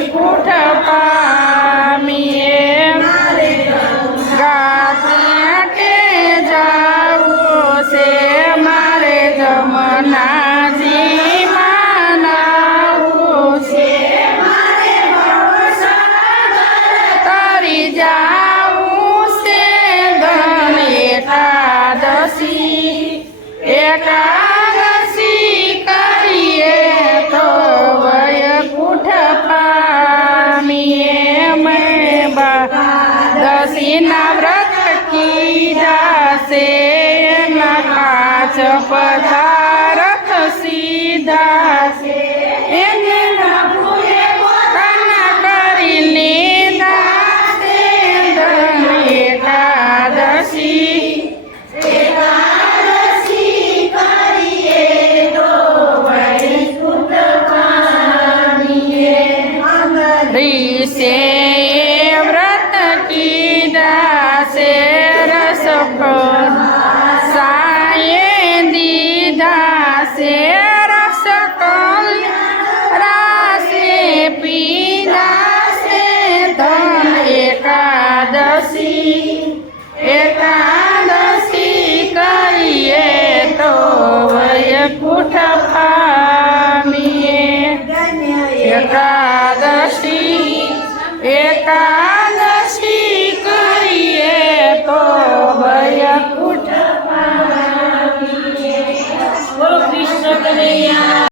વયકુંઠ પામીએ ગાત્યાટે જાવું છે મારે જમનાજી માનાવું છે તરી જાવું છે ધન એકાદશી કરીએ તો વયકુંઠ પામીએ મેં દશીના વ્રત કીધા છે એના કાચ પદાર્થ સીધા છે એને કાના કરી લીધા છે ધન એકાદશી રીસે વ્રત કીધા છે રસ સાયે દીધા છે રસ રાસે પીધા છે ધન એકાદશી કરીએ તો વયકુંઠ પામીએ એકાદશી